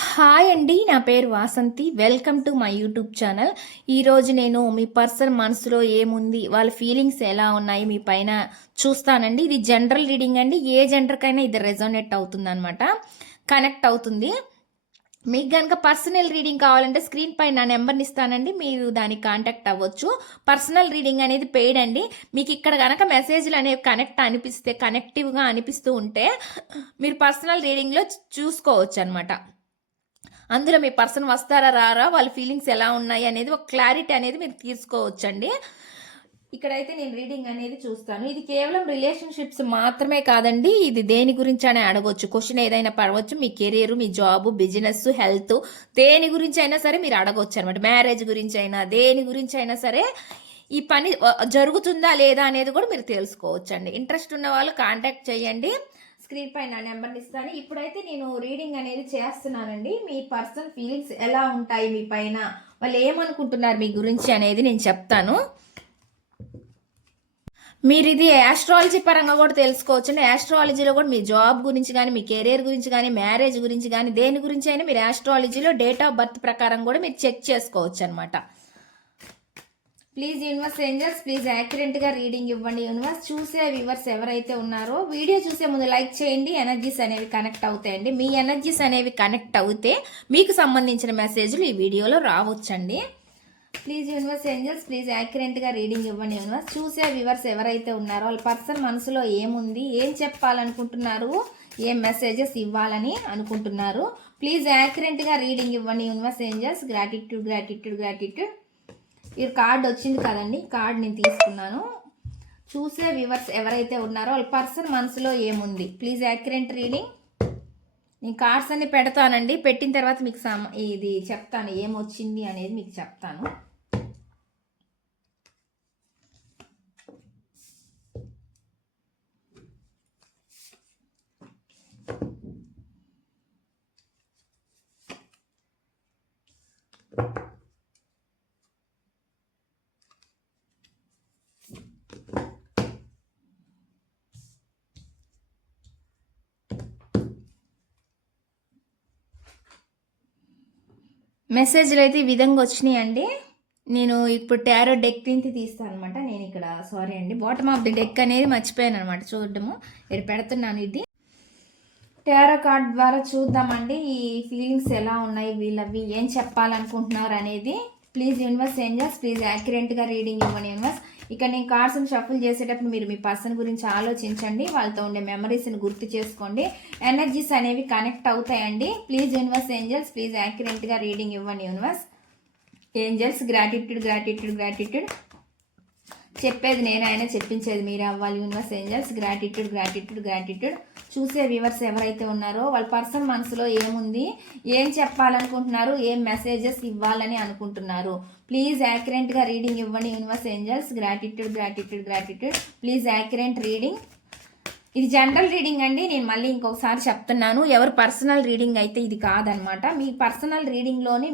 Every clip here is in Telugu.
హాయ్ అండి, నా పేరు Vasanthi. Welcome to my YouTube channel. ఈరోజు నేను మీ పర్సన్ మనసులో ఏముంది, వాళ్ళ ఫీలింగ్స్ ఎలా ఉన్నాయి మీ పైన చూస్తానండి. ఇది జనరల్ రీడింగ్ అండి. ఏ జెండర్కైనా ఇది రెజోనేట్ అవుతుంది అనమాట, కనెక్ట్ అవుతుంది. మీకు కనుక పర్సనల్ రీడింగ్ కావాలంటే స్క్రీన్ పై నా నెంబర్ని ఇస్తానండి, మీరు దానికి కాంటాక్ట్ అవ్వచ్చు. పర్సనల్ రీడింగ్ అనేది పెయిడ్ అండి. మీకు ఇక్కడ కనుక మెసేజ్లు అనేవి కనెక్టివ్గా అనిపిస్తూ ఉంటే మీరు పర్సనల్ రీడింగ్లో చూసుకోవచ్చు అనమాట. అందులో మీ పర్సన్ వస్తారా రారా, వాళ్ళ ఫీలింగ్స్ ఎలా ఉన్నాయి అనేది ఒక క్లారిటీ అనేది మీరు తీసుకోవచ్చండి. ఇక్కడైతే నేను రీడింగ్ అనేది చూస్తాను. ఇది కేవలం రిలేషన్షిప్స్ మాత్రమే కాదండి, ఇది దేని గురించి అని అడగవచ్చు. క్వశ్చన్ ఏదైనా పడవచ్చు. మీ కెరీర్, మీ జాబ్, బిజినెస్, హెల్త్, దేని గురించి అయినా సరే మీరు అడగవచ్చు అనమాట. మ్యారేజ్ గురించి అయినా, దేని గురించి అయినా సరే ఈ పని జరుగుతుందా లేదా అనేది కూడా మీరు తెలుసుకోవచ్చు అండి. ఇంట్రెస్ట్ ఉన్న వాళ్ళు కాంటాక్ట్ చేయండి. స్క్రీన్ పై నా నెంబర్ని ఇస్తాను. ఇప్పుడైతే నేను రీడింగ్ అనేది చేస్తున్నానండి. మీ పర్సన్ ఫీలింగ్స్ ఎలా ఉంటాయి మీ పైన, వాళ్ళు ఏమనుకుంటున్నారు మీ గురించి అనేది నేను చెప్తాను. మీరు ఇది ఆస్ట్రాలజీ పరంగా కూడా తెలుసుకోవచ్చు. ఆస్ట్రాలజీలో కూడా మీ జాబ్ గురించి కానీ, మీ కెరీర్ గురించి కానీ, మ్యారేజ్ గురించి కానీ, దేని గురించి అయినా మీరు ఆస్ట్రాలజీలో డేట్ ఆఫ్ బర్త్ ప్రకారం కూడా మీరు చెక్ చేసుకోవచ్చు అనమాట. ప్లీజ్ యూనివర్స్ ఏంజల్స్, ప్లీజ్ యాక్యురేట్గా రీడింగ్ ఇవ్వండి. యూనివర్స్ చూసే వ్యూవర్స్ ఎవరైతే ఉన్నారో వీడియో చూసే ముందు లైక్ చేయండి. ఎనర్జీస్ అనేవి కనెక్ట్ అవుతాయండి. మీ ఎనర్జీస్ అనేవి కనెక్ట్ అవుతే మీకు సంబంధించిన మెసేజ్లు ఈ వీడియోలో రావచ్చండి. ప్లీజ్ యూనివర్స్ ఏంజల్స్, ప్లీజ్ యాక్యురేట్గా రీడింగ్ ఇవ్వండి. యూనివర్స్ చూసే వ్యూవర్స్ ఎవరైతే ఉన్నారో వాళ్ళ పర్సన్ మనసులో ఏముంది, ఏం చెప్పాలనుకుంటున్నారు, ఏం మెసేజెస్ ఇవ్వాలని అనుకుంటున్నారు. ప్లీజ్ యాక్యురేట్గా రీడింగ్ ఇవ్వండి. Universe angels, gratitude gratitude gratitude. ఈ కార్డ్ వచ్చింది కదండి, కార్డ్ నేను తీసుకున్నాను. చూసే వ్యూవర్స్ ఎవరైతే ఉన్నారో వాళ్ళ పర్సన్ మనసులో ఏముంది, ప్లీజ్ యాక్యురేట్ రీడింగ్. నేను కార్డ్స్ అన్ని పెడతానండి, పెట్టిన తర్వాత మీకు ఇది చెప్తాను, ఏమొచ్చింది అనేది మీకు చెప్తాను. మెసేజ్లు అయితే ఈ విధంగా వచ్చినాయి అండి. నేను ఇప్పుడు టారో డెక్ నుంచి తీస్తాను అనమాట. నేను ఇక్కడ సారీ అండి, బాటమ్ ఆఫ్ ది డెక్ అనేది మర్చిపోయాను అనమాట చూడడము. ఇక్కడ పెడుతున్నాను. ఇది టారో కార్డ్ ద్వారా చూద్దామండి ఈ ఫీలింగ్స్ ఎలా ఉన్నాయి, వీళ్ళవి ఏం చెప్పాలనుకుంటున్నారు అనేది. ప్లీజ్ యూనివర్స్ ఏంజల్స్, ప్లీజ్ యాక్యురేట్గా రీడింగ్ ఇవ్వండి. యూనివర్స్ ఇక్కడ నేను కార్డ్స్ని షఫుల్ చేసేటప్పుడు మీరు మీ పర్సన్ గురించి ఆలోచించండి, వాళ్ళతో ఉండే మెమరీస్ని గుర్తు చేసుకోండి. ఎనర్జీస్ అనేవి కనెక్ట్ అవుతాయండి. ప్లీజ్ యూనివర్స్ ఏంజల్స్, ప్లీజ్ యాక్యురేట్గా రీడింగ్ ఇవ్వండి. Universe angels, gratitude gratitude gratitude. చెప్పేది నేనైనా చెప్పించేది మీరు అవ్వాలి. Universe angels, gratitude gratitude gratitude. చూసే వ్యూవర్స్ ఎవరైతే ఉన్నారో వాళ్ళ పర్సన్ మనసులో ఏముంది, ఏం చెప్పాలనుకుంటున్నారు, ఏం మెసేజెస్ ఇవ్వాలని అనుకుంటున్నారు. ప్లీజ్ యాక్యురేట్గా రీడింగ్ ఇవ్వండి. Universe angels, gratitude gratitude gratitude. Please accurate reading. ఇది జనరల్ రీడింగ్ అండి. నేను మళ్ళీ ఇంకొకసారి చెప్తున్నాను, ఎవరు పర్సనల్ రీడింగ్ అయితే ఇది కాదనమాట. మీ పర్సనల్ రీడింగ్లోనే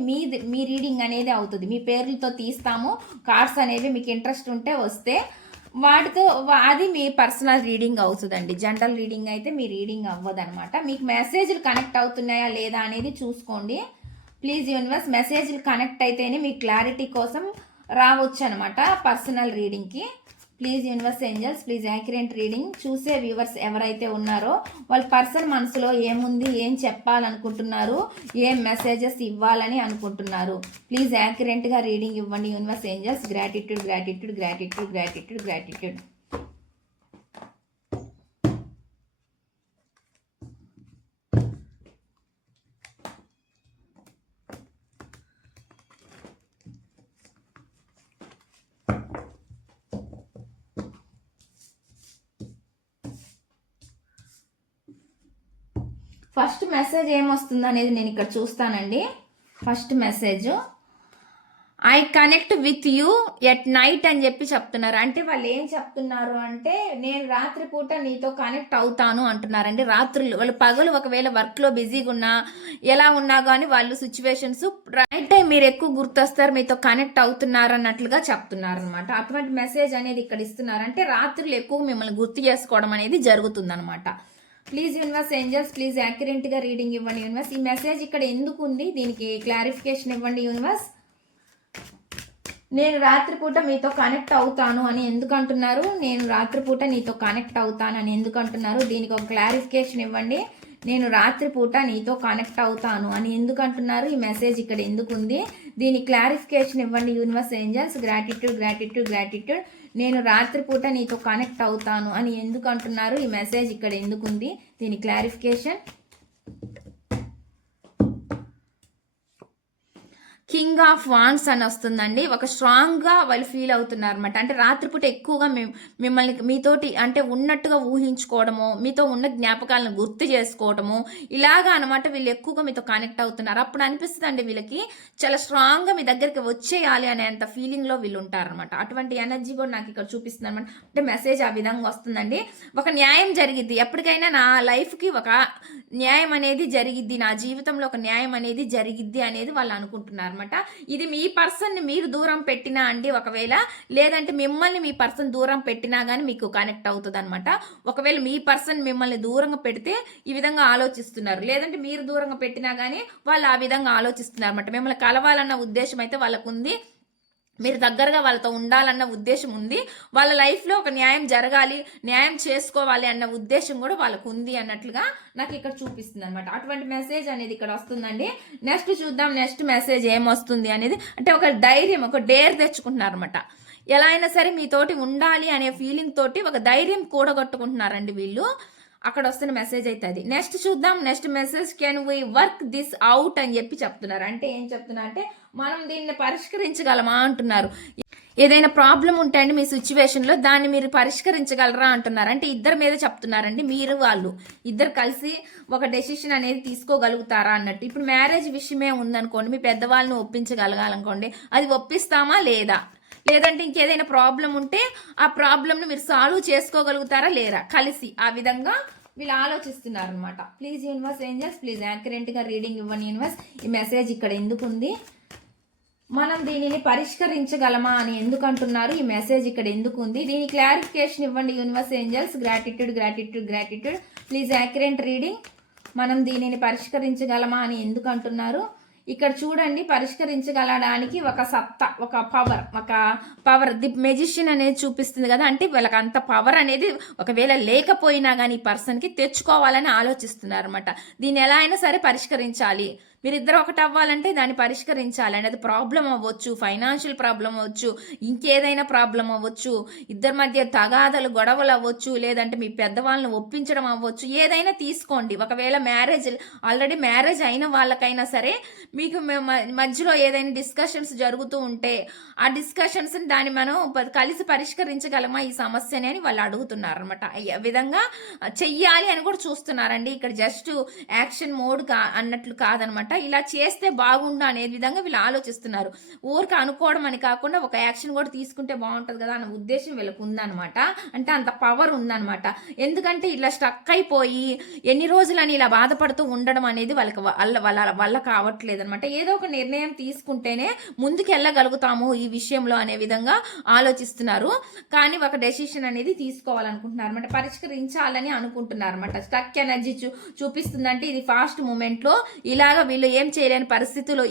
మీ రీడింగ్ అనేది అవుతుంది. మీ పేర్లతో తీస్తాము కార్డ్స్ అనేవి. మీకు ఇంట్రెస్ట్ ఉంటే వస్తే వాటితో అది మీ పర్సనల్ రీడింగ్ అవుతుందండి. జనరల్ రీడింగ్ అయితే మీ రీడింగ్ అవ్వదనమాట. మీకు మెసేజ్లు కనెక్ట్ అవుతున్నాయా లేదా అనేది చూసుకోండి. ప్లీజ్ యూనివర్స్, మెసేజ్లు కనెక్ట్ అయితేనే మీ క్లారిటీ కోసం రావచ్చు అనమాట పర్సనల్ రీడింగ్కి. Please universe angels, please accurate reading. చూసే వ్యూవర్స్ ఎవరైతే ఉన్నారో వాళ్ళ పర్సన్ మనసులో ఏముంది, ఏం చెప్పాలనుకుంటున్నారు, ఏం మెసేజెస్ ఇవ్వాలని అనుకుంటున్నారు. ప్లీజ్ యాక్యురేట్గా రీడింగ్ ఇవ్వండి. Universe angels, gratitude gratitude gratitude gratitude gratitude. First message ఏమొస్తుంది అనేది నేను ఇక్కడ చూస్తానండి. First message, I connect with you at night అని చెప్పి చెప్తున్నారు. అంటే వాళ్ళు ఏం చెప్తున్నారు అంటే, నేను రాత్రిపూట నీతో కనెక్ట్ అవుతాను అంటున్నారండి. రాత్రులు వాళ్ళు పగలు ఒకవేళ వర్క్లో బిజీగా ఉన్నా, ఎలా ఉన్నా కానీ వాళ్ళు సిచ్యువేషన్స్ రైట్ టైం మీరు ఎక్కువ గుర్తొస్తారు, మీతో కనెక్ట్ అవుతున్నారు అన్నట్లుగా చెప్తున్నారు అనమాట. అటువంటి మెసేజ్ అనేది ఇక్కడ ఇస్తున్నారు. అంటే రాత్రులు ఎక్కువ మిమ్మల్ని గుర్తు చేసుకోవడం అనేది జరుగుతుందనమాట. ప్లీజ్ యూనివర్స్ ఏంజల్స్ ప్లీజ్ యాక్యురేట్గా రీడింగ్ ఇవ్వండి యూనివర్స్. ఈ మెసేజ్ ఇక్కడ ఎందుకు ఉంది, దీనికి క్లారిఫికేషన్ ఇవ్వండి యూనివర్స్. నేను రాత్రిపూట మీతో కనెక్ట్ అవుతాను అని ఎందుకు అంటున్నారు, నేను రాత్రిపూట నీతో కనెక్ట్ అవుతాను అని ఎందుకు అంటున్నారు, దీనికి ఒక క్లారిఫికేషన్ ఇవ్వండి. నేను రాత్రిపూట నీతో కనెక్ట్ అవుతాను అని ఎందుకు అంటున్నారు, ఈ మెసేజ్ ఇక్కడ ఎందుకు ఉంది, దీని క్లారిఫికేషన్ ఇవ్వండి universe angels. Gratitude gratitude gratitude. నేను రాత్రిపూట నీతో కనెక్ట్ అవుతాను అని ఎందుకు అంటున్నారు, ఈ మెసేజ్ ఇక్కడ ఎందుకు ఉంది, దీని క్లారిఫికేషన్. కింగ్ ఆఫ్ వాన్స్ అని వస్తుందండి. ఒక స్ట్రాంగ్గా వాళ్ళు ఫీల్ అవుతున్నారు అనమాట. అంటే రాత్రిపూట ఎక్కువగా మిమ్మల్ని మీతోటి అంటే ఉన్నట్టుగా ఊహించుకోవడము, మీతో ఉన్న జ్ఞాపకాలను గుర్తు చేసుకోవడము, ఇలాగా అనమాట. వీళ్ళు ఎక్కువగా మీతో కనెక్ట్ అవుతున్నారు. అప్పుడు అనిపిస్తుంది అండి వీళ్ళకి చాలా స్ట్రాంగ్గా మీ దగ్గరికి వచ్చేయాలి అనేంత ఫీలింగ్లో వీళ్ళు ఉంటారనమాట. అటువంటి ఎనర్జీ కూడా నాకు ఇక్కడ చూపిస్తుంది అనమాట. అంటే మెసేజ్ ఆ విధంగా వస్తుందండి. ఒక న్యాయం జరిగిద్ది, ఎప్పటికైనా నా లైఫ్కి ఒక న్యాయం అనేది జరిగిద్ది, నా జీవితంలో ఒక న్యాయం అనేది జరిగిద్ది అనేది వాళ్ళు అనుకుంటున్నారు అనమాట. ఇది మీ పర్సన్ని మీరు దూరం పెట్టినా అండి ఒకవేళ, లేదంటే మిమ్మల్ని మీ పర్సన్ దూరం పెట్టినా కానీ మీకు కనెక్ట్ అవుతుంది అనమాట. ఒకవేళ మీ పర్సన్ మిమ్మల్ని దూరంగా పెడితే ఈ విధంగా ఆలోచిస్తున్నారు, లేదంటే మీరు దూరంగా పెట్టినా కానీ వాళ్ళు ఆ విధంగా ఆలోచిస్తున్నారు అనమాట. మిమ్మల్ని కలవాలన్న ఉద్దేశం అయితే వాళ్ళకు ఉంది, మీరు దగ్గరగా వాళ్ళతో ఉండాలన్న ఉద్దేశం ఉంది, వాళ్ళ లైఫ్లో ఒక న్యాయం జరగాలి, న్యాయం చేసుకోవాలి అన్న ఉద్దేశం కూడా వాళ్ళకు ఉంది అన్నట్లుగా నాకు ఇక్కడ చూపిస్తుంది అనమాట. అటువంటి మెసేజ్ అనేది ఇక్కడ వస్తుందండి. నెక్స్ట్ చూద్దాం నెక్స్ట్ మెసేజ్ ఏమొస్తుంది అనేది. అంటే ఒక ధైర్యం, ఒక డేర్ తెచ్చుకుంటున్నారు అనమాట. ఎలా అయినా సరే మీతోటి ఉండాలి అనే ఫీలింగ్ తోటి ఒక ధైర్యం కూడగొట్టుకుంటున్నారండి వీళ్ళు. అక్కడ వస్తున్న మెసేజ్ అయితే అది. నెక్స్ట్ చూద్దాం next message. Can we work this out అని చెప్పి చెప్తున్నారు. అంటే ఏం చెప్తున్నారు అంటే మనం దీన్ని పరిష్కరించగలమా అంటున్నారు. ఏదైనా ప్రాబ్లం ఉంటే అండి మీ సిచ్యువేషన్లో దాన్ని మీరు పరిష్కరించగలరా అంటున్నారు. అంటే ఇద్దరి మీద చెప్తున్నారండి, మీరు వాళ్ళు ఇద్దరు కలిసి ఒక డెసిషన్ అనేది తీసుకోగలుగుతారా అన్నట్టు. ఇప్పుడు మ్యారేజ్ విషయమే ఉందనుకోండి, మీ పెద్దవాళ్ళని ఒప్పించగలగాలనుకోండి, అది ఒప్పిస్తామా లేదా, లేదంటే ఇంకేదైనా ప్రాబ్లం ఉంటే ఆ ప్రాబ్లమ్ని మీరు సాల్వ్ చేసుకోగలుగుతారా లేరా కలిసి, ఆ విధంగా వీళ్ళు ఆలోచిస్తున్నారు అనమాట. ప్లీజ్ యూనివర్స్ ఏంజల్స్ ప్లీజ్ యాక్యురేట్గా రీడింగ్ ఇవ్వండి యూనివర్స్. ఈ మెసేజ్ ఇక్కడ ఎందుకు ఉంది, మనం దీనిని పరిష్కరించగలమా అని ఎందుకు అంటున్నారు, ఈ మెసేజ్ ఇక్కడ ఎందుకు ఉంది, దీని క్లారిఫికేషన్ ఇవ్వండి universe angels. Gratitude gratitude gratitude. Please accurate reading. మనం దీనిని పరిష్కరించగలమా అని ఎందుకు అంటున్నారు. ఇక్కడ చూడండి, పరిష్కరించగలడానికి ఒక సత్తా, ఒక పవర్ ది మెజిషియన్ అనేది చూపిస్తుంది కదా. అంటే వీళ్ళకి అంత పవర్ అనేది ఒకవేళ లేకపోయినా కానీ ఈ పర్సన్కి తెచ్చుకోవాలని ఆలోచిస్తున్నారు అనమాట. దీన్ని ఎలా అయినా సరే పరిష్కరించాలి, మీరిద్దరు ఒకటి అవ్వాలంటే దాన్ని పరిష్కరించాలి అనేది. ప్రాబ్లం అవ్వచ్చు, ఫైనాన్షియల్ ప్రాబ్లం అవ్వచ్చు, ఇంకేదైనా ప్రాబ్లం అవ్వచ్చు, ఇద్దరి మధ్య తగాదలు గొడవలు అవ్వచ్చు, లేదంటే మీ పెద్దవాళ్ళని ఒప్పించడం అవ్వచ్చు, ఏదైనా తీసుకోండి. ఒకవేళ ఆల్రెడీ మ్యారేజ్ అయిన వాళ్ళకైనా సరే మీకు మధ్యలో ఏదైనా డిస్కషన్స్ జరుగుతూ ఉంటే ఆ డిస్కషన్స్ని దాన్ని మనం కలిసి పరిష్కరించగలమా ఈ సమస్యని అని వాళ్ళు అడుగుతున్నారు అనమాట. ఈ విధంగా చెయ్యాలి అని కూడా చూస్తున్నారండి. ఇక్కడ జస్ట్ యాక్షన్ మోడ్ అన్నట్లు కాదనమాట. ఇలా చేస్తే బాగుండు అనే విధంగా వీళ్ళు ఆలోచిస్తున్నారు. ఊరికి అనుకోవడం అని కాకుండా ఒక యాక్షన్ కూడా తీసుకుంటే బాగుంటుంది కదా అన్న ఉద్దేశం వీళ్ళకు ఉందనమాట. అంటే అంత పవర్ ఉందనమాట. ఎందుకంటే ఇలా స్టక్ అయిపోయి ఎన్ని రోజులని ఇలా బాధపడుతూ ఉండడం అనేది వాళ్ళకి వల్ల కావట్లేదు అనమాట. ఏదో ఒక నిర్ణయం తీసుకుంటేనే ముందుకు వెళ్ళగలుగుతాము ఈ విషయంలో అనే విధంగా ఆలోచిస్తున్నారు. కానీ ఒక డెసిషన్ అనేది తీసుకోవాలనుకుంటున్నారు అనమాట, పరిష్కరించాలని అనుకుంటున్నారు అనమాట. స్టక్ ఎనర్జీ చూపిస్తుందంటే ఇది ఫాస్ట్ మూమెంట్లో ఇలాగ వీళ్ళు ఏం చేయలేని పరిస్థితుల్లో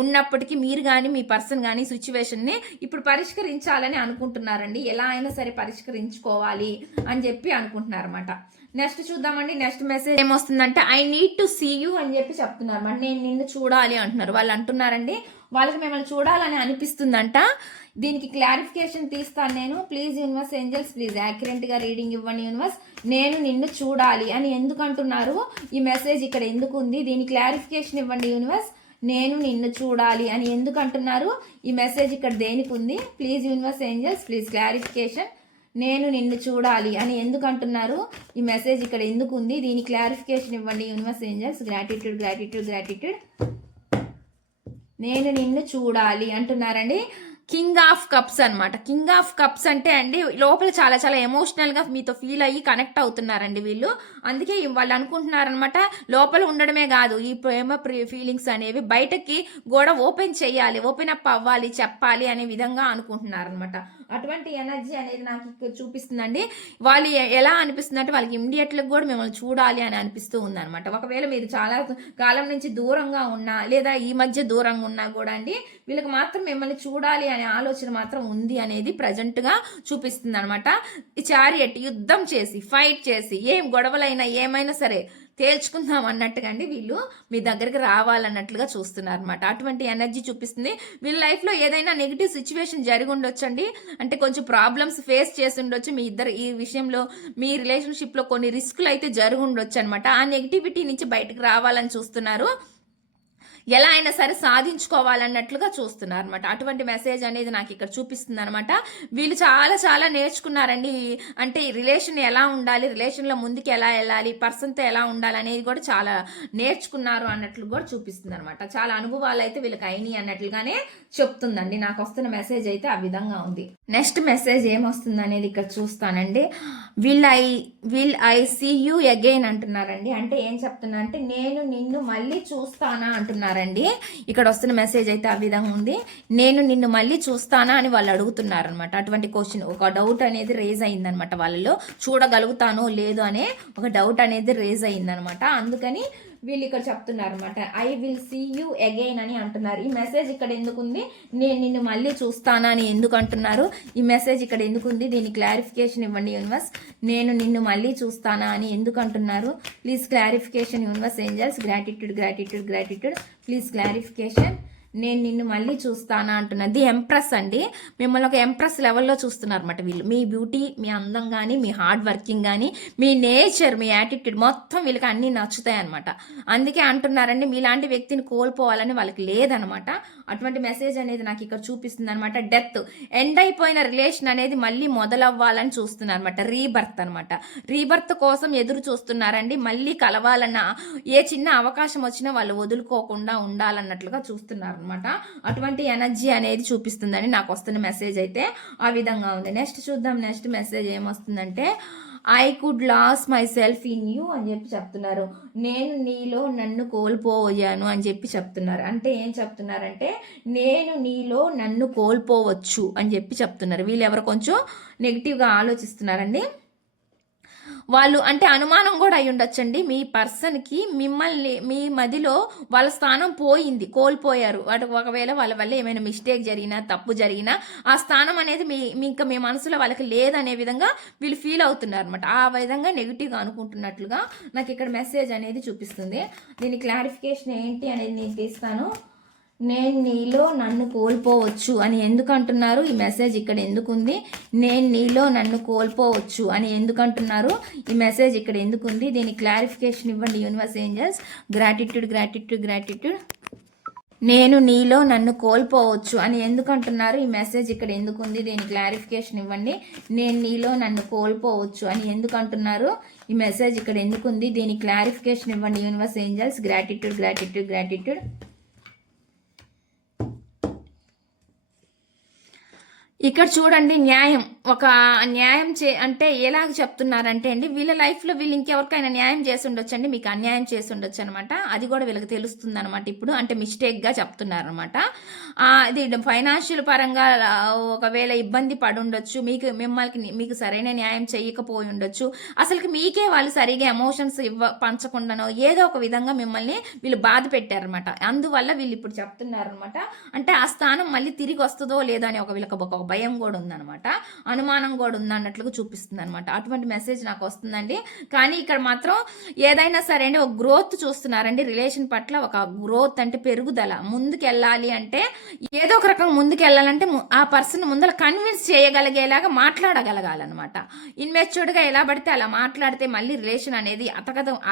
ఉన్నప్పటికీ మీరు కానీ మీ పర్సన్ కానీ సిచ్యువేషన్ని ఇప్పుడు పరిష్కరించాలని అనుకుంటున్నారండి. ఎలా అయినా సరే పరిష్కరించుకోవాలి అని చెప్పి అనుకుంటున్నారు అనమాట. నెక్స్ట్ చూద్దామండి. నెక్స్ట్ మెసేజ్ ఏమొస్తుందంటే I need to see you అని చెప్పి చెప్తున్నారు అనమాట. నేను నిన్ను చూడాలి అంటున్నారు. వాళ్ళు అంటున్నారండి వాళ్ళకి మిమ్మల్ని చూడాలని అనిపిస్తుందంట. దీనికి క్లారిఫికేషన్ తీస్తాను నేను. ప్లీజ్ యూనివర్స్ ఏంజల్స్ ప్లీజ్ యాక్యురేట్గా రీడింగ్ ఇవ్వండి యూనివర్స్. నేను నిన్ను చూడాలి అని ఎందుకు అంటున్నారు, ఈ మెసేజ్ ఇక్కడ ఎందుకు ఉంది, దీని క్లారిఫికేషన్ ఇవ్వండి యూనివర్స్. నేను నిన్ను చూడాలి అని ఎందుకు అంటున్నారు, ఈ మెసేజ్ ఇక్కడ దేనికి ఉంది. Please universe angels please clarification. నేను నిన్ను చూడాలి అని ఎందుకు అంటున్నారు, ఈ మెసేజ్ ఇక్కడ ఎందుకు ఉంది, దీని క్లారిఫికేషన్ ఇవ్వండి universe angels. Gratitude gratitude gratitude. నేను నిన్ను చూడాలి అంటున్నారండి. కింగ్ ఆఫ్ కప్స్ అనమాట. కింగ్ ఆఫ్ కప్స్ అంటే అండి లోపల చాలా చాలా ఎమోషనల్గా మీతో ఫీల్ అయ్యి కనెక్ట్ అవుతున్నారండి వీళ్ళు. అందుకే వాళ్ళు అనుకుంటున్నారనమాట, లోపల ఉండడమే కాదు ఈ ప్రేమ ఫీలింగ్స్ అనేవి బయటకి కూడా ఓపెన్ అప్ అవ్వాలి, చెప్పాలి అనే విధంగా అనుకుంటున్నారనమాట. అటువంటి ఎనర్జీ అనేది నాకు ఇక్కడ చూపిస్తుందండి. వాళ్ళు ఎలా అనిపిస్తుంది అంటే వాళ్ళకి ఇమ్మీడియట్గా కూడా మిమ్మల్ని చూడాలి అని అనిపిస్తూ ఉందన్నమాట. ఒకవేళ మీరు చాలా కాలం నుంచి దూరంగా ఉన్నా లేదా ఈ మధ్య దూరంగా ఉన్నా కూడా అండి, వీళ్ళకి మాత్రం మిమ్మల్ని చూడాలి అనే ఆలోచన మాత్రం ఉంది అనేది ప్రజెంట్గా చూపిస్తుంది అనమాట. ఈ చారియట్ యుద్ధం చేసి ఫైట్ చేసి ఏం గొడవలైనా ఏమైనా సరే తేల్చుకుందాం అన్నట్టుగా అండి వీళ్ళు మీ దగ్గరికి రావాలన్నట్లుగా చూస్తున్నారు అనమాట. అటువంటి ఎనర్జీ చూపిస్తుంది. వీళ్ళ లైఫ్లో ఏదైనా నెగిటివ్ సిచ్యువేషన్ జరిగి ఉండొచ్చండి, అంటే కొంచెం ప్రాబ్లమ్స్ ఫేస్ చేసి ఉండొచ్చు మీ ఇద్దరు ఈ విషయంలో, మీ రిలేషన్షిప్లో కొన్ని రిస్కులు అయితే జరిగి ఉండొచ్చు అనమాట. ఆ నెగిటివిటీ నుంచి బయటకు రావాలని చూస్తున్నారు, ఎలా అయినా సరే సాధించుకోవాలన్నట్లుగా చూస్తున్నారు అనమాట. అటువంటి మెసేజ్ అనేది నాకు ఇక్కడ చూపిస్తుంది అనమాట. వీళ్ళు చాలా చాలా నేర్చుకున్నారండి. అంటే ఈ రిలేషన్ ఎలా ఉండాలి, రిలేషన్లో ముందుకు ఎలా వెళ్ళాలి, పర్సన్తో ఎలా ఉండాలి అనేది కూడా చాలా నేర్చుకున్నారు అన్నట్లు కూడా చూపిస్తుంది అనమాట. చాలా అనుభవాలు అయితే వీళ్ళకి అయినాయి అన్నట్లుగానే చెప్తుందండి. నాకు వస్తున్న మెసేజ్ అయితే ఆ విధంగా ఉంది. నెక్స్ట్ మెసేజ్ ఏమొస్తుంది అనేది ఇక్కడ చూస్తానండి. Will I see you again అంటున్నారండి. అంటే ఏం చెప్తున్నా అంటే నేను నిన్ను మళ్ళీ చూస్తానా అంటున్నారండి. ఇక్కడ వస్తున్న మెసేజ్ అయితే ఆ విధంగా ఉంది. నేను నిన్ను మళ్ళీ చూస్తానా అని వాళ్ళు అడుగుతున్నారు అనమాట. అటువంటి క్వశ్చన్, ఒక డౌట్ అనేది రేజ్ అయిందనమాట వాళ్ళలో. చూడగలుగుతానో లేదు అనే ఒక డౌట్ అనేది రేజ్ అయిందనమాట. అందుకని వీళ్ళు ఇక్కడ చెప్తున్నారు అనమాట, I will see you again అని అంటున్నారు. ఈ మెసేజ్ ఇక్కడ ఎందుకు ఉంది, నేను నిన్ను మళ్ళీ చూస్తానా అని ఎందుకు అంటున్నారు, ఈ మెసేజ్ ఇక్కడ ఎందుకు ఉంది, దీని క్లారిఫికేషన్ ఇవ్వండి యూనివర్స్. నేను నిన్ను మళ్ళీ చూస్తానా అని ఎందుకు అంటున్నారు, please clarification universe angels. Gratitude please clarification. నేను నిన్ను మళ్ళీ చూస్తానా అంటున్నా. ది ఎంప్రెస్ అండి, మిమ్మల్ని ఒక ఎంప్రెస్ లెవెల్లో చూస్తున్నారు అనమాట వీళ్ళు. మీ బ్యూటీ, మీ అందం కానీ, మీ హార్డ్ వర్కింగ్ కానీ, మీ నేచర్, మీ యాటిట్యూడ్ మొత్తం వీళ్ళకి అన్నీ నచ్చుతాయి అనమాట. అందుకే అంటున్నారండి, మీలాంటి వ్యక్తిని కోల్పోవాలని వాళ్ళకి లేదనమాట. అటువంటి మెసేజ్ అనేది నాకు ఇక్కడ చూపిస్తుంది అనమాట. డెత్, ఎండ్ అయిపోయిన రిలేషన్ అనేది మళ్ళీ మొదలవ్వాలని చూస్తున్నారు అనమాట. రీబర్త్ అనమాట. రీబర్త్ కోసం ఎదురు చూస్తున్నారండి. మళ్ళీ కలవాలన్న ఏ చిన్న అవకాశం వచ్చినా వాళ్ళు వదులుకోకుండా ఉండాలన్నట్లుగా చూస్తున్నారు అనమాట. అటువంటి ఎనర్జీ అనేది చూపిస్తుందని నాకు వస్తున్న మెసేజ్ అయితే ఆ విధంగా ఉంది. నెక్స్ట్ చూద్దాం. నెక్స్ట్ మెసేజ్ ఏమొస్తుందంటే, I could lose myself in you అని చెప్పి చెప్తున్నారు. నేను నీలో నన్ను కోల్పోయాను అని చెప్పి చెప్తున్నారు. అంటే ఏం చెప్తున్నారంటే, నేను నీలో నన్ను కోల్పోవచ్చు అని చెప్పి చెప్తున్నారు. వీళ్ళు ఎవరు కొంచెం నెగిటివ్గా ఆలోచిస్తున్నారండి. వాళ్ళు అంటే అనుమానం కూడా అయి ఉండొచ్చండి. మీ పర్సన్కి మిమ్మల్ని, మీ మదిలో వాళ్ళ స్థానం పోయింది, కోల్పోయారు. వాటి ఒకవేళ వాళ్ళ వల్ల ఏమైనా మిస్టేక్ జరిగినా, తప్పు జరిగినా ఆ స్థానం అనేది ఇంకా మీ మనసులో వాళ్ళకి లేదనే విధంగా వీళ్ళు ఫీల్ అవుతున్నారు అనమాట. ఆ విధంగా నెగిటివ్గా అనుకుంటున్నట్లుగా నాకు ఇక్కడ మెసేజ్ అనేది చూపిస్తుంది. దీని క్లారిఫికేషన్ ఏంటి అనేది నేను తీస్తాను. నేను నీలో నన్ను కోల్పోవచ్చు అని ఎందుకు అంటున్నారు, ఈ మెసేజ్ ఇక్కడ ఎందుకు ఉంది, నేను నీలో నన్ను కోల్పోవచ్చు అని ఎందుకు అంటున్నారు, ఈ మెసేజ్ ఇక్కడ ఎందుకు ఉంది, దీని క్లారిఫికేషన్ ఇవ్వండి యూనివర్స్ ఏంజల్స్. గ్రాటిట్యూడ్. నేను నీలో నన్ను కోల్పోవచ్చు అని ఎందుకు అంటున్నారు, ఈ మెసేజ్ ఇక్కడ ఎందుకు ఉంది, దీని క్లారిఫికేషన్ ఇవ్వండి. నేను నీలో నన్ను కోల్పోవచ్చు అని ఎందుకు అంటున్నారు, ఈ మెసేజ్ ఇక్కడ ఎందుకు ఉంది, దీని క్లారిఫికేషన్ ఇవ్వండి యూనివర్స్ ఏంజల్స్. గ్రాటిట్యూడ్. ఇక్కడ చూడండి, న్యాయం, ఒక న్యాయం అంటే ఎలాగ చెప్తున్నారంటే అండి, వీళ్ళ లైఫ్లో వీళ్ళు ఇంకెవరికైనా న్యాయం చేసి ఉండొచ్చండి, మీకు అన్యాయం చేసి ఉండొచ్చు అనమాట. అది కూడా వీళ్ళకి తెలుస్తుంది అనమాట ఇప్పుడు. అంటే మిస్టేక్గా చెప్తున్నారు అనమాట. ఇది ఫైనాన్షియల్ పరంగా ఒకవేళ ఇబ్బంది పడి ఉండొచ్చు, మీకు సరైన న్యాయం చేయకపోయి ఉండొచ్చు, అసలుకి మీకే వాళ్ళు సరిగా ఎమోషన్స్ పంచకుండానో ఏదో ఒక విధంగా మిమ్మల్ని వీళ్ళు బాధ పెట్టారనమాట. అందువల్ల వీళ్ళు ఇప్పుడు చెప్తున్నారనమాట. అంటే ఆ స్థానం మళ్ళీ తిరిగి వస్తుందో లేదో అని వీళ్ళకి ఒక భయం కూడా ఉందన్నమాట, అనుమానం కూడా ఉందన్నట్లుగా చూపిస్తుంది అనమాట. అటువంటి మెసేజ్ నాకు వస్తుందండి. కానీ ఇక్కడ మాత్రం ఏదైనా సరే అండి, ఒక గ్రోత్ చూస్తున్నారండి రిలేషన్ పట్ల. ఒక గ్రోత్ అంటే పెరుగుదల, ముందుకు వెళ్ళాలి అంటే ఏదో ఒక రకంగా ముందుకు వెళ్ళాలంటే ఆ పర్సన్ ముందర కన్విన్స్ చేయగలిగేలాగా మాట్లాడగలగాలన్నమాట. ఇన్మెచ్యూర్డ్గా ఎలా పడితే అలా మాట్లాడితే మళ్ళీ రిలేషన్ అనేది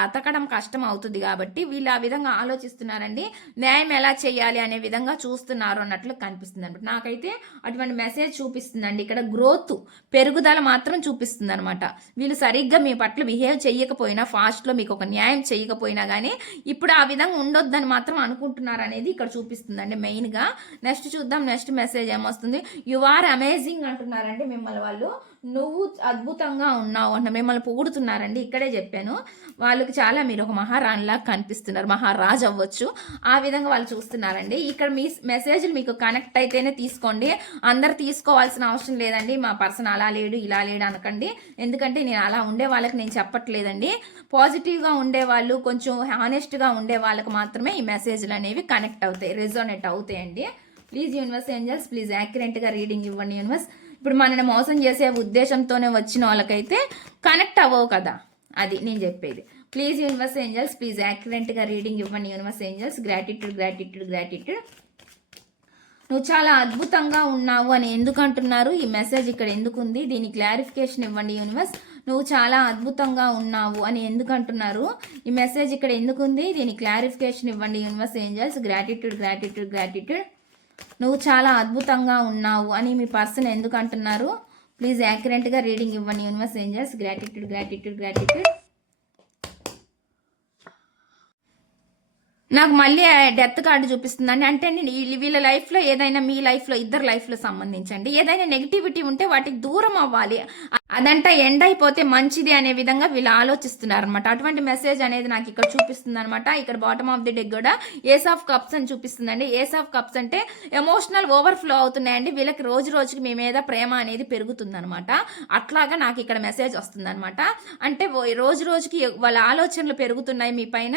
అతకడం కష్టం అవుతుంది. కాబట్టి వీళ్ళు ఆ విధంగా ఆలోచిస్తున్నారండి. న్యాయం ఎలా చేయాలి అనే విధంగా చూస్తున్నారు అన్నట్లు కనిపిస్తుంది అనమాట. నాకైతే అటువంటి మెసేజ్ చూపిస్తుందండి. ఇక్కడ గ్రోత్, పెరుగుదల మాత్రం చూపిస్తుంది అనమాట. వీళ్ళు సరిగ్గా మీ పట్ల బిహేవ్ చేయకపోయినా, ఫాస్ట్లో మీకు ఒక న్యాయం చేయకపోయినా కానీ ఇప్పుడు ఆ విధంగా ఉండొద్దని మాత్రం అనుకుంటున్నారు అనేది ఇక్కడ చూపిస్తుందండి మెయిన్గా. నెక్స్ట్ చూద్దాం. నెక్స్ట్ మెసేజ్ ఏమొస్తుంది. యు ఆర్ అమేజింగ్ అంటున్నారండి మిమ్మల్ని వాళ్ళు. నువ్వు అద్భుతంగా ఉన్నావు అంట మిమ్మల్ని పొగుడుతున్నారండి. ఇక్కడే చెప్పాను. వాళ్ళకి చాలా మీరు ఒక మహారాణిలా కనిపిస్తున్నారు. మహారాజు అవ్వచ్చు. ఆ విధంగా వాళ్ళు చూస్తున్నారండి. ఇక్కడ మీ మెసేజ్లు మీకు కనెక్ట్ అయితేనే తీసుకోండి. అందరు తీసుకోవాల్సిన అవసరం లేదండి. మా పర్సన్ అలా లేడు ఇలా లేడు అనకండి. ఎందుకంటే నేను అలా ఉండే వాళ్ళకి నేను చెప్పట్లేదండి. పాజిటివ్గా ఉండేవాళ్ళు, కొంచెం హానెస్ట్గా ఉండే వాళ్ళకి మాత్రమే ఈ మెసేజ్లు అనేవి కనెక్ట్ అవుతాయి, రెజోనేట్ అవుతాయండి. ప్లీజ్ యూనివర్స్ ఏంజల్స్, ప్లీజ్ యాక్యురేట్గా రీడింగ్ ఇవ్వండి యూనివర్స్. ఇప్పుడు మనని మోసం చేసే ఉద్దేశంతోనే వచ్చిన వాళ్ళకైతే కనెక్ట్ అవ్వవు కదా, అది నేను చెప్పేది. ప్లీజ్ యూనివర్స్ ఏంజల్స్, ప్లీజ్ యాక్యురేట్గా రీడింగ్ ఇవ్వండి universe angels. Gratitude gratitude gratitude. నువ్వు చాలా అద్భుతంగా ఉన్నావు అని ఎందుకు అంటున్నారు? ఈ మెసేజ్ ఇక్కడ ఎందుకు ఉంది? దీని క్లారిఫికేషన్ ఇవ్వండి యూనివర్స్. నువ్వు చాలా అద్భుతంగా ఉన్నావు అని ఎందుకు అంటున్నారు? ఈ మెసేజ్ ఇక్కడ ఎందుకు ఉంది? దీని క్లారిఫికేషన్ ఇవ్వండి universe angels. Gratitude gratitude gratitude. నువ్వు చాలా అద్భుతంగా ఉన్నావు అని మీ పర్సన్ ఎందుకు అంటున్నారు? ప్లీజ్ యాక్యురేట్గా రీడింగ్ ఇవ్వండి universe angels. Gratitude gratitude gratitude. నాకు మళ్ళీ డెత్ కార్డు చూపిస్తుందండి. అంటే వీళ్ళ లైఫ్లో ఏదైనా, మీ లైఫ్లో, ఇద్దరు లైఫ్లో సంబంధించండి ఏదైనా నెగిటివిటీ ఉంటే వాటికి దూరం అవ్వాలి, అదంతా ఎండ్ అయిపోతే మంచిది అనే విధంగా వీళ్ళు ఆలోచిస్తున్నారు అనమాట. అటువంటి మెసేజ్ అనేది నాకు ఇక్కడ చూపిస్తుంది అనమాట. ఇక్కడ బాటమ్ ఆఫ్ ది డెక్ కూడా ఏస్ ఆఫ్ కప్స్ అని చూపిస్తుందండి. ఏస్ ఆఫ్ కప్స్ అంటే ఎమోషనల్ ఓవర్ఫ్లో అవుతున్నాయండి. వీళ్ళకి రోజు రోజుకి మీ మీద ప్రేమ అనేది పెరుగుతుంది అనమాట. అట్లాగా నాకు ఇక్కడ మెసేజ్ వస్తుంది అనమాట. అంటే రోజు రోజుకి వాళ్ళ ఆలోచనలు పెరుగుతున్నాయి మీ పైన.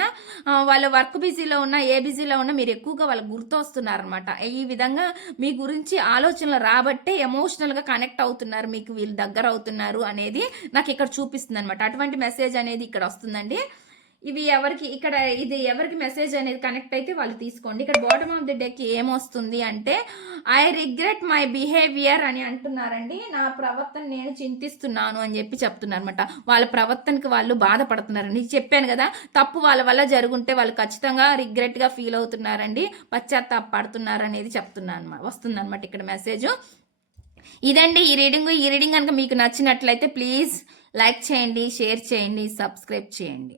వాళ్ళ వర్క్ బిజీలో ఉన్నా, ఏ బిజీలో ఉన్నా మీరు ఎక్కువగా వాళ్ళకి గుర్తొస్తున్నారు అనమాట. ఈ విధంగా మీ గురించి ఆలోచనలు రాబట్టే ఎమోషనల్గా కనెక్ట్ అవుతున్నారు, మీకు వీళ్ళు దగ్గర అవుతున్నారు అనేది నాకు ఇక్కడ చూపిస్తుంది అనమాట. అటువంటి మెసేజ్ అనేది ఇక్కడ వస్తుందండి. ఇవి ఎవరికి ఇక్కడ ఇది ఎవరికి మెసేజ్ అనేది కనెక్ట్ అయితే వాళ్ళు తీసుకోండి. ఇక్కడ బాటమ్ ఆఫ్ ది డెక్ ఏమొస్తుంది అంటే ఐ రిగ్రెట్ మై బిహేవియర్ అని అంటున్నారండి. నా ప్రవర్తన నేను చింతిస్తున్నాను అని చెప్పి చెప్తున్నారు అనమాట. వాళ్ళ ప్రవర్తనకి వాళ్ళు బాధపడుతున్నారండి. చెప్పాను కదా, తప్పు వాళ్ళ వల్ల జరుగుంటే వాళ్ళు ఖచ్చితంగా రిగ్రెట్గా ఫీల్ అవుతున్నారండి, పశ్చాత్తాపడుతున్నారు అనేది చెప్తున్నాను అనమాట, వస్తుంది అనమాట ఇక్కడ మెసేజ్. ఇదండి ఈ రీడింగ్ కనుక మీకు నచ్చినట్లయితే ప్లీజ్ లైక్ చేయండి, షేర్ చేయండి, సబ్స్క్రైబ్ చేయండి.